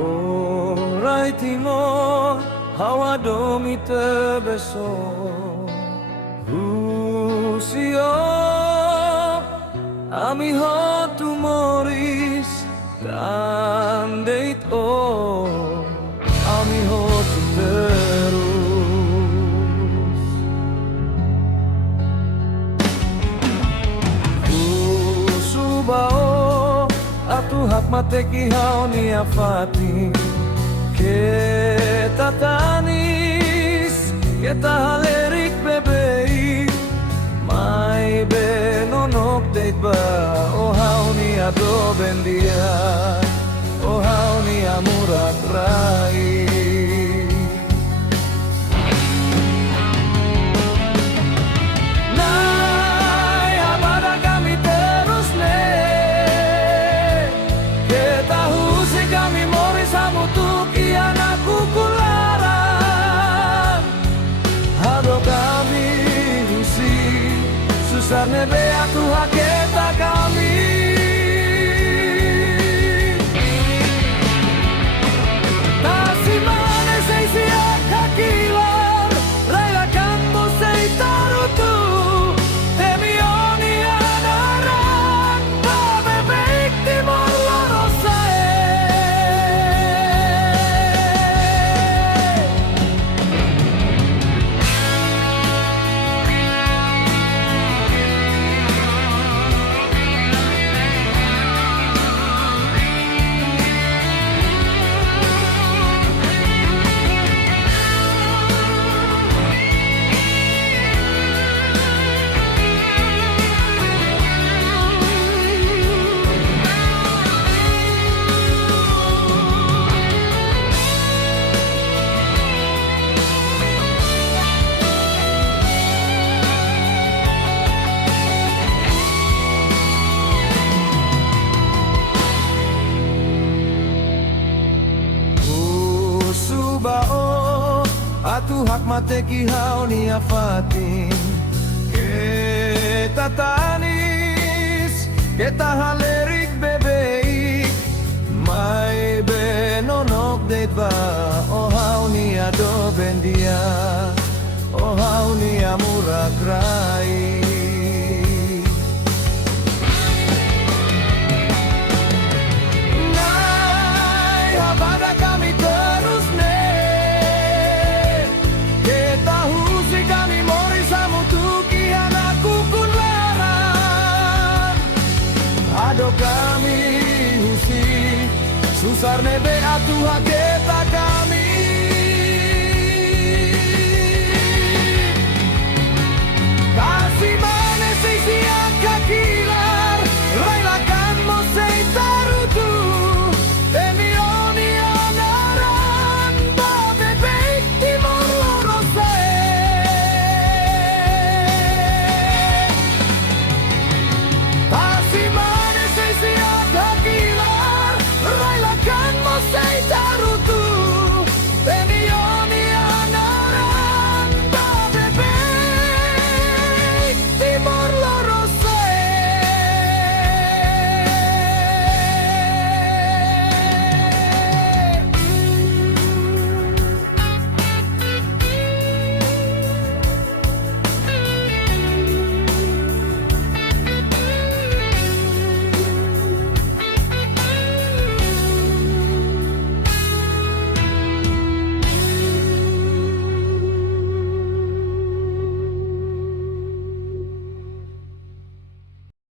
Orai timor hawa domi tebeso Rusio ami hotu moris Tandeit o ami hotu terus Usubao atu hak mateki hao ni afati Kita tanis, kita halerik bebei Mai benonok deit ba O hau ni ado bendia O hau ni amurat rai Nai habada kami terus ne Kita husi kami mori samutuki anakku kularang Hado kami husi Susah nebe aku haketa kami Tasi mane sei siak hakilar Raila kambo sei tarutu Temioni anaran Babe beik timor lorosae Bao atu hak mateki hau ni afatin Kita tanis, kita halerik bebei Mai benonok deit ba O hau ni ado bendia O hau ni amurak rai Nai habada kami terus ne Ado kami husi Susar nebe atu haketa kami